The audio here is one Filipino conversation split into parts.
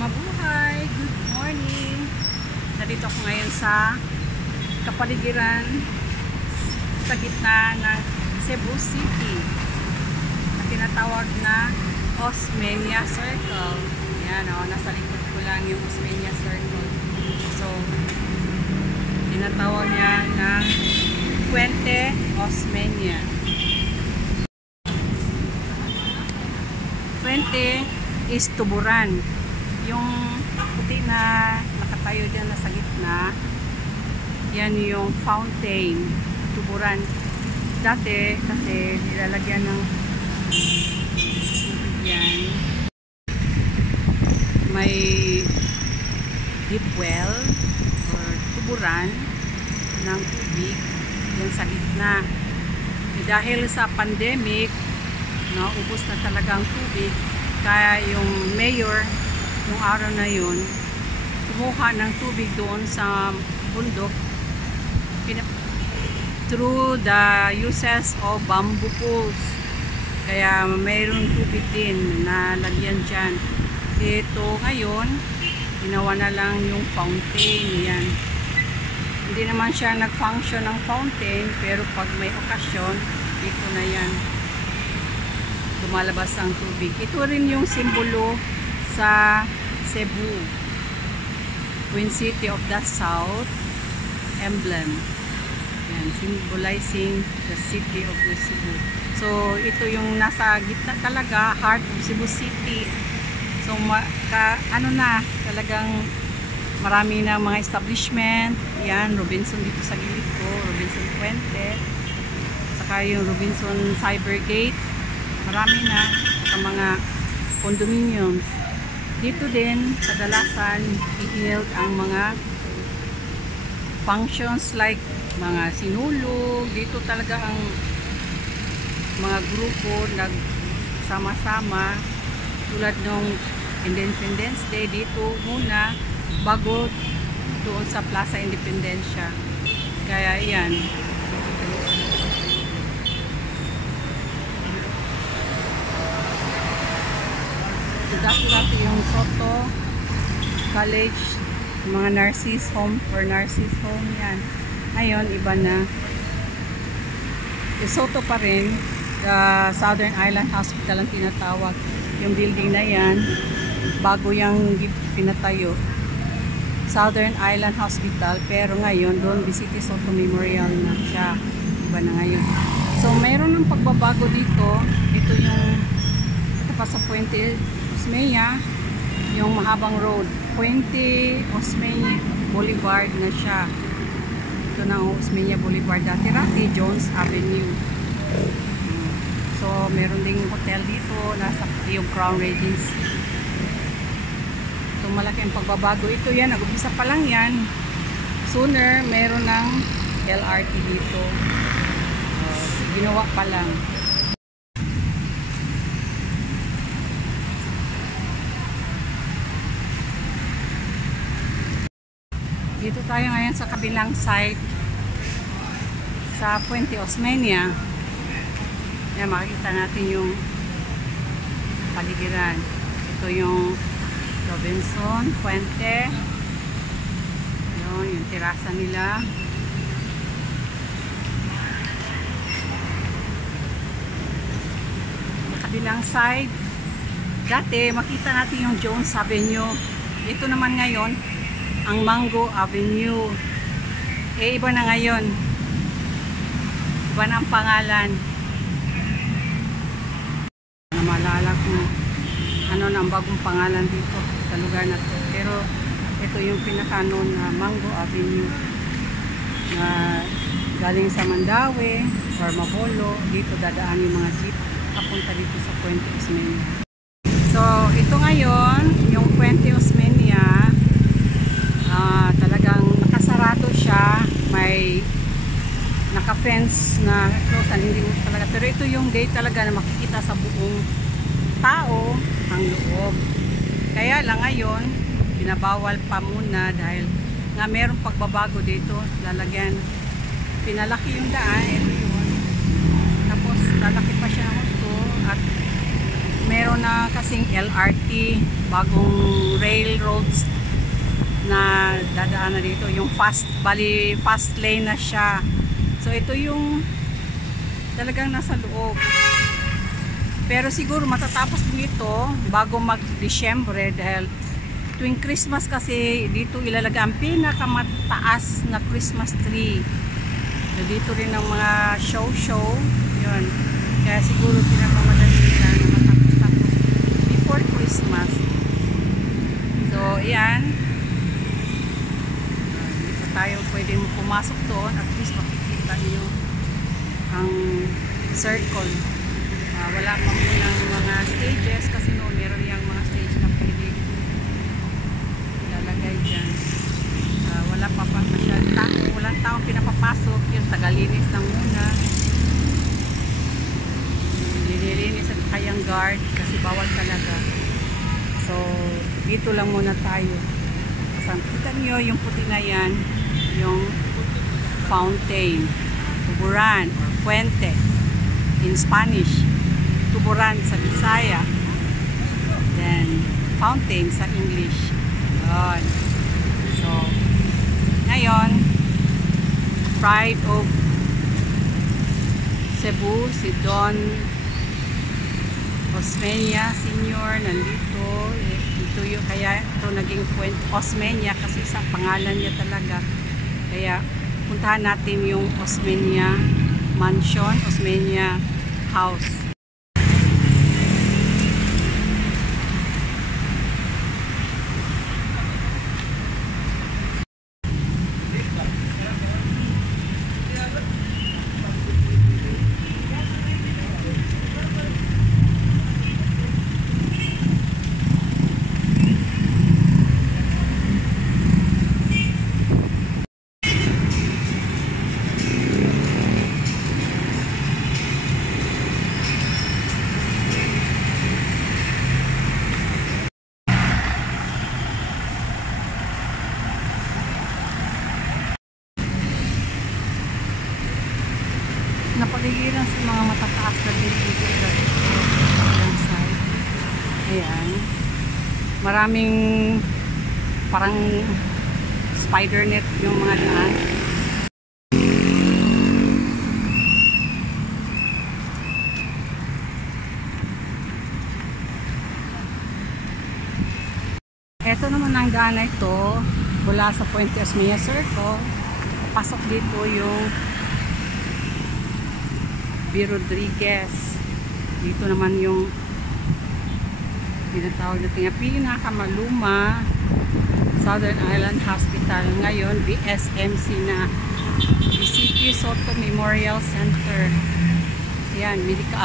Mabuhay! Good morning! Nandito ako ngayon sa kapaligiran sa gitna ng Cebu City na tinatawag na Osmeña Circle. Yan o, nasa likod ko lang yung Osmeña Circle. So, tinatawag niya ng Puente Osmeña. Puente is tuburan. Yung puti na nakatayo dyan na sa gitna, yan yung fountain, tuburan. Dati kasi nilalagyan ng yan, may deep well or tuburan ng tubig yan sa gitna. Dahil sa pandemic, ubos na talagang tubig, kaya yung mayor nung araw na yun kumuha ng tubig doon sa bundok through the uses of bamboo poles. Kaya mayroon tubig din na lagyan dyan. Ito ngayon ginawa na lang yung fountain. Yan, hindi naman siya nag-function ng fountain, pero pag may okasyon dito na yan lumalabas ang tubig. Ito rin yung simbolo sa Cebu, Twin City of the South emblem. Yan, symbolizing the city of the Cebu. So, ito yung nasa gitna talaga, heart of Cebu City. So, talagang marami na mga establishment. Yan, Robinson dito sa gilid ko, Robinson Puente. Saka yung Robinson Cybergate. Marami na sa mga condominiums. Dito din, kadalasan, i-held ang mga functions like mga sinulog. Dito talaga ang mga grupo nagsama-sama tulad nung Independence Day dito muna bago doon sa Plaza Independencia. Kaya yan. Dati yung Soto College, mga nurses home or nurses home yan. Ngayon iba na. Yung Soto pa rin, Southern Island Hospital ang tinatawag. Yung building na yan, bago yung pinatayo. Southern Island Hospital, pero ngayon doon Visite Soto Memorial na siya. Iba na ngayon. So mayroon ng pagbabago dito. Ito pa sa Puente Osmeña, yung mahabang road, Puente Osmeña Boulevard na siya. Ito na ang Osmeña Boulevard, dati Jones Avenue. So meron ding hotel dito, nasa yung Crown Regency. So malaki ang pagbabago. Ito yan, nag-umpisa pa lang yan. Sooner meron ng LRT dito. Ginawa pa lang. Dito tayo ngayon sa kabilang side sa Puente Osmeña. Yan, makikita natin yung paligiran. Ito yung Robinson Puente. Yun, yung terasa nila. Sa kabilang side, dati makita natin yung Jones Avenue. Ito naman ngayon ang Mango Avenue. Iba na ngayon. Iba na ang pangalan. Maalala ko ano na ang bagong pangalan dito sa lugar na to. Pero ito yung pinakanon na Mango Avenue na galing sa Mandaue or Mabolo. Dito dadaan yung mga jeep papunta dito sa Puente Osmeña. So ito ngayon yung Puente Osmeña. Talagang nakasarado siya, may naka-fence na close, hindi mo talaga, pero ito yung gate talaga na makikita sa buong tao ang loob. Kaya lang ngayon pinabawal pa muna dahil nga merong pagbabago dito, lalagyan, pinalaki yung daan, ito yun, tapos lalaki pa siya ng gusto at meron na kasing LRT, bagong railroads na dadaanan dito, yung fast lane na siya. So ito yung talagang nasa loob. Pero siguro matatapos din ito bago mag-Disyembre dahil tuwing Christmas kasi dito ilalagay ang pinakamataas na Christmas tree. So dito rin ang mga show. Yun. Kaya siguro pinakamadali nila na matapos-tapos before Christmas. So ayan. Hindi pa tayo pwedeng pumasok doon. At least makikita nyo ang circle. Wala pa muna mga stages kasi noon meron yung mga stage na pwede ilalagay dyan. Wala pa masyadong tao, walang taong pinapapasok, yung tagalinis lang muna, nililinis at kayang guard kasi bawal talaga. So dito lang muna tayo. Kita nyo yung puti na yan, yung fountain, tuburan or fuente in Spanish, tuburan sa Bisaya, then fountain sa English. Yun. So ngayon, Pride of Cebu, si Don Osmeña Senior nandito. Ito yung, kaya ito naging Osmeña kasi sa pangalan niya talaga. Kaya puntahan natin yung Osmeña Mansion, Osmeña House. Napaligiran sa mga matataas na building side. Ayan. Maraming parang spider net yung mga daan. Ito naman ang daan na ito mula sa Puente Osmeña Circle. Pasok dito yung B. Rodriguez. Dito naman yung tinatawag natin pinakamaluma Southern Island Hospital. Ngayon BSMC na, BCP Soto Memorial Center. Yan,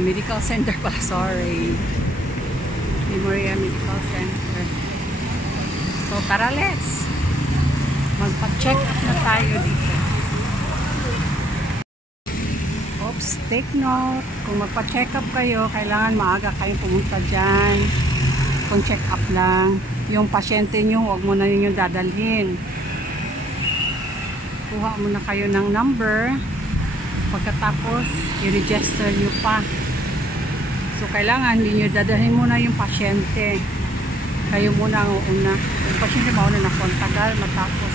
medical center pala, sorry, Memorial Medical Center. So tara, let's magpa-check up na tayo dito. Oops, take note, kung magpa-check up kayo, kailangan maaga kayong pumunta dyan. Kung check up lang, yung pasyente nyo, huwag mo na yun yung dadalhin. Kuha muna kayo ng number, pagkatapos i-register nyo pa. So kailangan hindi nyo dadalhin muna yung pasyente, kayo muna ang una. Yung pasyente mauna na kontagal matapos.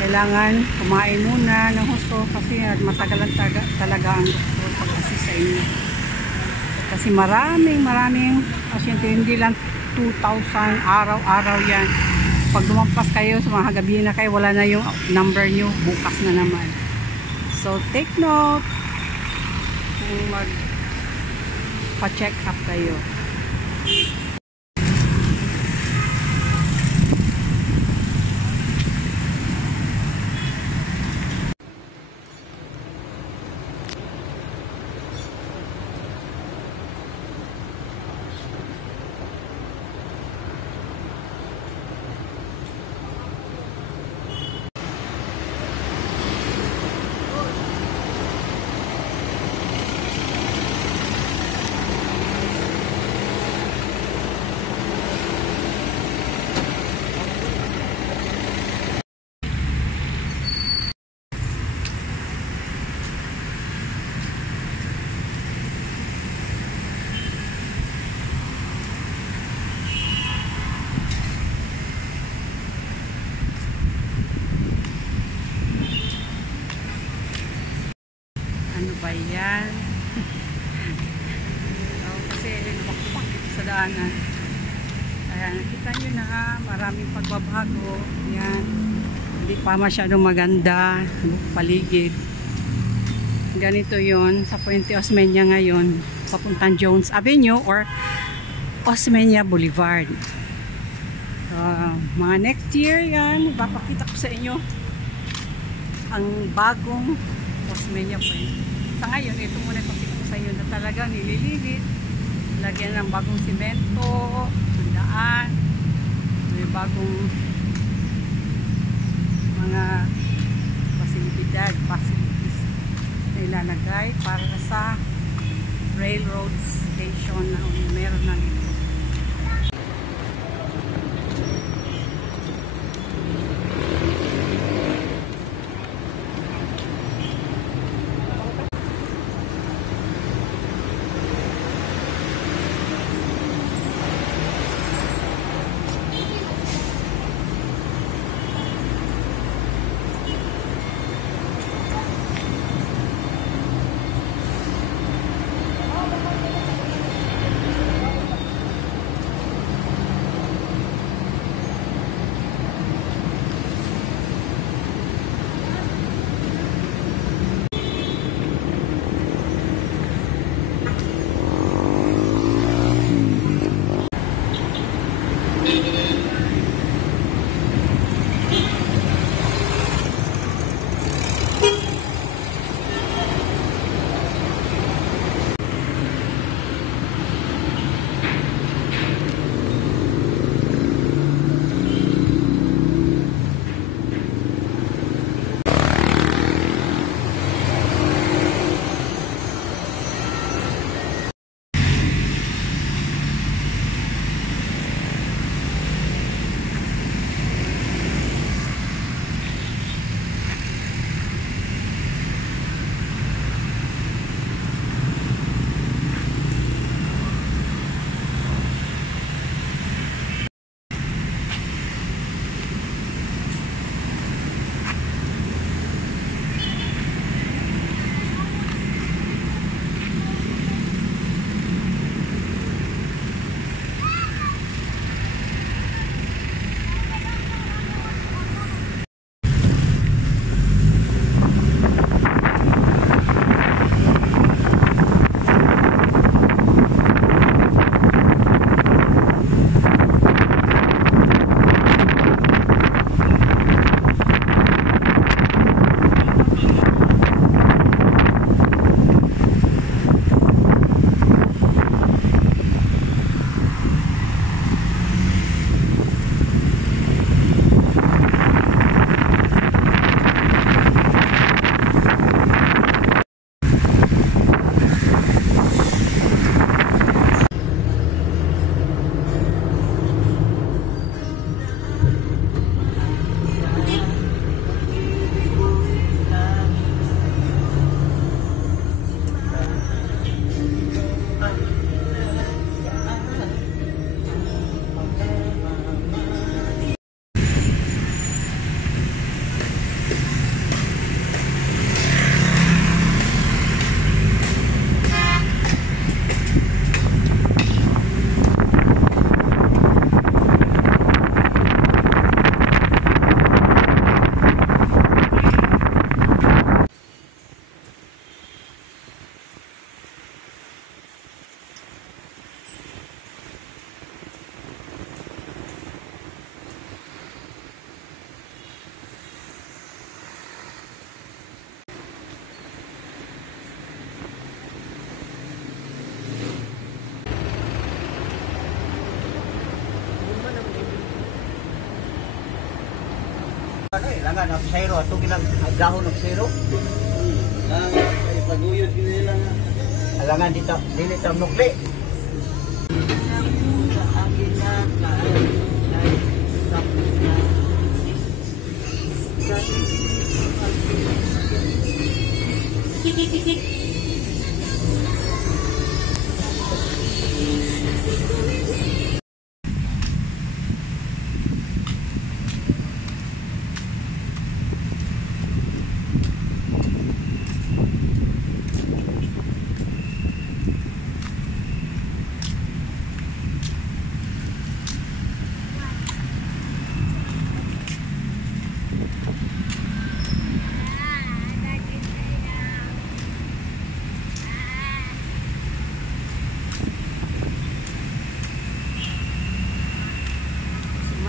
Kailangan kumain muna ng husto kasi matagalan talaga ang doktor pag-assist sa inyo. Kasi maraming pasyente, hindi lang 2,000 araw-araw yan. Pag lumampas kayo sa mga gabi na kayo, wala na yung number nyo, bukas na naman. So take note kung magpa-check up kayo. Ayan. Kasi bakbak sa daanan. Ayan, nakita nyo na maraming pagbabago. Ayan. Hindi pa masyadong maganda paligid. Ganito yon sa Puente Osmeña ngayon, papuntang Jones Avenue or Osmeña Boulevard. Mga next year yan, papakita ko sa inyo ang bagong Osmeña Puente. Sa ngayon, ito muna ipakita ko sa inyo na talagang nilililit. Lagyan ng bagong simento, tundaan, may bagong mga facilities na ilalagay para sa railroad station na meron na dito. Langan ng zero ato gilang dahon ng zero. Lang paguyod nila nga. Alangan dito dili ta nukli.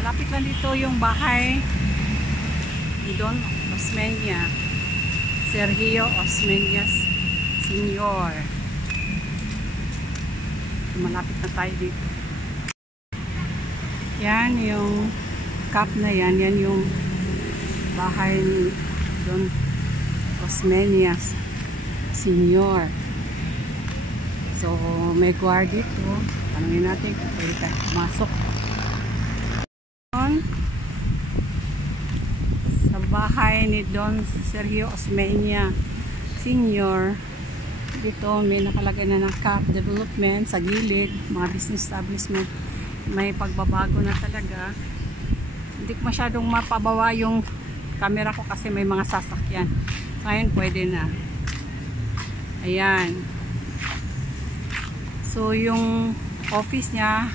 Malapit lang dito yung bahay ni Don Osmeña, Sergio Osmeña Sr. Malapit na tayo dito. Yan yung cup na yan. Yan yung bahay ni Don Osmeña Sr. So may guard dito. Tanungin natin kung pwede tayo pumasok. Sa bahay ni Don Sergio Osmeña Sr. Dito may nakalagay na ng CAP Development sa gilid, mga business establishment. May pagbabago na talaga. Hindi ko masyadong mapabawa yung camera ko kasi may mga sasakyan. Ngayon pwede na. Ayan. So yung office niya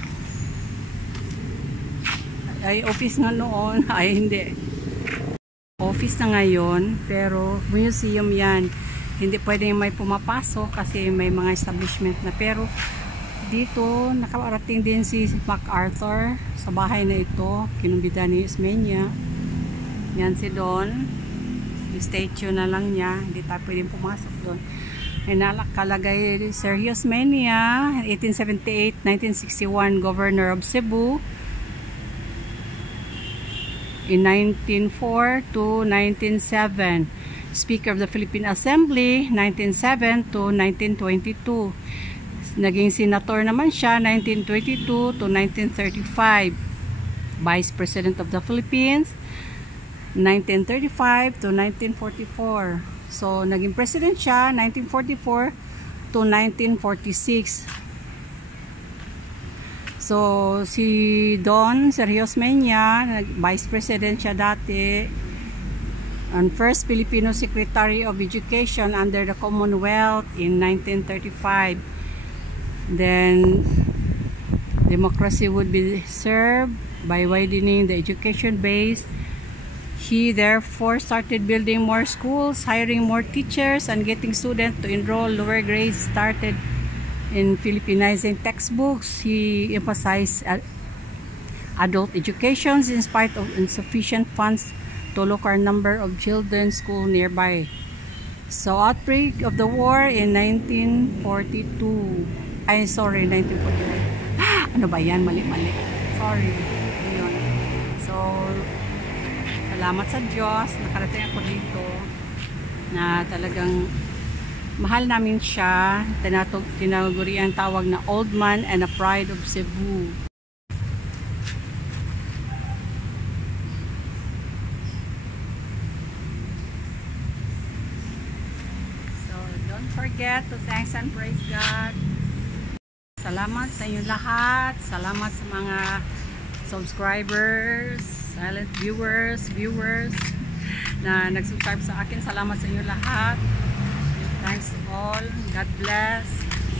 ay office nga noon, ay hindi. Office na ngayon, pero museum yan. Hindi pwedeng may pumapasok kasi may mga establishment na. Pero dito nakarating din si MacArthur sa bahay na ito. Kinumbida ni Osmeña. Yan si Don. Yung statue na lang niya. Hindi tayo pwedeng pumasok doon. May nakalagay Sergio Osmeña, 1878-1961 Governor of Cebu. In 1904 to 1907 Speaker of the Philippine Assembly, 1907 to 1922. Naging senator naman siya 1922 to 1935. Vice President of the Philippines 1935 to 1944. So naging president siya 1944 to 1946. So si Don Sergio Osmeña, Vice President siya dati, and first Filipino Secretary of Education under the Commonwealth in 1935. Then democracy would be served by widening the education base. He therefore started building more schools, hiring more teachers, and getting students to enroll. Lower grades started in Filipinizing textbooks. He emphasized adult education in spite of insufficient funds to local number of children's school nearby. So outbreak of the war in 1942. 1949. Ano ba yan? Mali-mali. Sorry. Ayun. So, salamat sa Diyos. Nakarating ako dito na talagang mahal namin siya. Tinaguri ang tawag na Old Man and a Pride of Cebu. So, don't forget to thanks and praise God. Salamat sa inyo lahat. Salamat sa mga subscribers, silent viewers na nag-subscribe sa akin. Salamat sa inyo lahat. Thanks to all. God bless.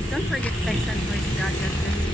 Don't forget to thanks and praise God. God bless.